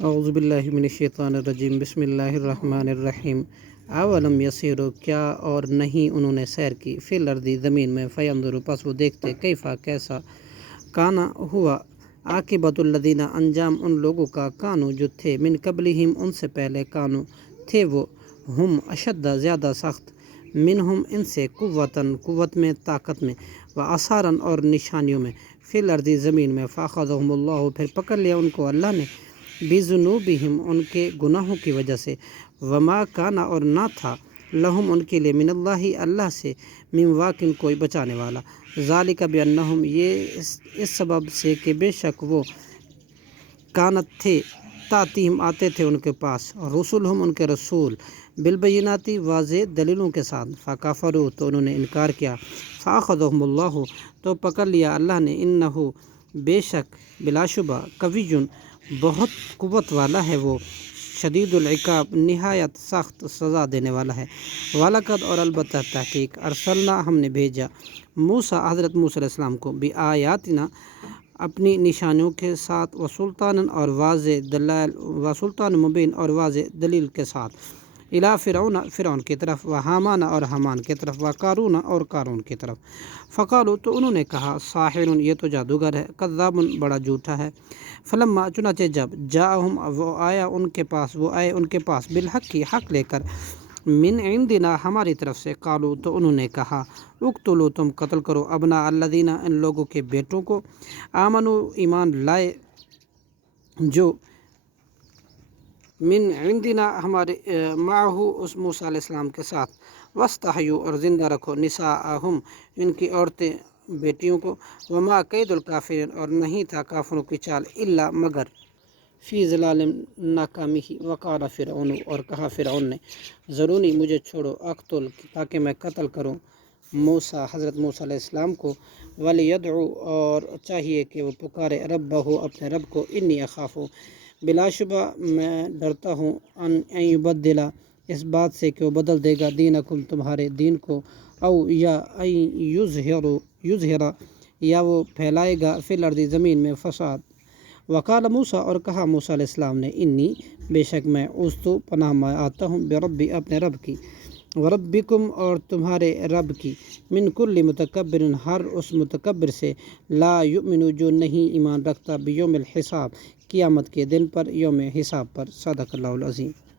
اعوذ باللہ من الشیطان الرجیم بسم اللہ الرحمن الرحیم اولم یسیرو کیا اور نہیں انہوں نے سیر کی فی الارض زمین میں فینظروا پس وہ دیکھتے کیفا کیسا کانا ہوا عاقبۃ الذین انجام ان لوگوں کا کانو جو تھے من قبلہم ان سے پہلے کانو تھے وہ ہم اشد زیادہ سخت منہم ان سے قوتاً قوت میں طاقت میں و آثاراً اور نشانیوں میں فی الارض زمین میں فاخذہم اللہ پھر پکڑ لیا ان کو اللہ نے بذنوبہم ان کے گناہوں کی وجہ سے وما کانا اور نہ تھا لہم ان کے لیے من اللہ اللہ سے من واقٍ کوئی بچانے والا ذالک بانہم یہ اس سبب سے کہ بے شک وہ کانت تھے تاتیہم آتے تھے ان کے پاس رسولہم ان کے رسول بالبیناتی واضح دلیلوں کے ساتھ فکفروا تو انہوں نے انکار کیا فاخذہم اللہ تو پکڑ لیا اللہ نے انہو بے شک بلا شبہ قوی بہت قوت والا ہے وہ شدید العقاب نہایت سخت سزا دینے والا ہے وَلَقَدْ اور البتہ تحقیق ارسلنا ہم نے بھیجا موسیٰ حضرت موسیٰ علیہ السلام کو بآیاتنا اپنی نشانیوں کے ساتھ وسلطان اور واضح دلائل وسلطان مبین اور واضح دلیل کے ساتھ الی فرعون کی طرف و حامان اور حامان کی طرف و قارون اور قارون کی طرف فقالو تو انہوں نے کہا ساحر یہ تو جادوگر ہے کذاب بڑا جھوٹا ہے فلما چنانچہ جب جاءہم وہ آئے ان کے پاس بالحق کی حق لے کر من عندنا ہماری طرف سے قالو تو انہوں نے کہا اقتلوا تم قتل کرو ابناء الذین ان لوگوں کے بیٹوں کو آمنو ایمان لائے جو من عندنا ہمارے معہو اس موسیٰ علیہ السلام کے ساتھ واستحیوا اور زندہ رکھو نساءہم ان کی عورتیں بیٹیوں کو وما کید الکافرین اور نہیں تھا کافروں کی چال الا مگر فی ضلال ناکامی ہی وقال فرعون اور کہا فرعون نے ضرونی مجھے چھوڑو اقتل تاکہ میں قتل کروں موسیٰ حضرت موسیٰ علیہ السلام کو ولیدعو اور چاہیے کہ وہ پکارے ربہ اپنے رب کو انی اخاف بلا شبہ میں ڈرتا ہوں ان یبدلا اس بات سے کہ وہ بدل دے گا دینکم تمہارے دین کو او یا یظہر یا وہ پھیلائے گا فی الارض زمین میں فساد وقال موسیٰ اور کہا موسیٰ علیہ السلام نے انی بے شک میں اوستو پناہ میں آتا ہوں بربی اپنے رب کی وربکم اور تمہارے رب کی من کل متکبر ہر اس متکبر سے لا یؤمن جو نہیں ایمان رکھتا بیوم الحساب قیامت کے دن پر یوم حساب پر صدق اللہ العظیم.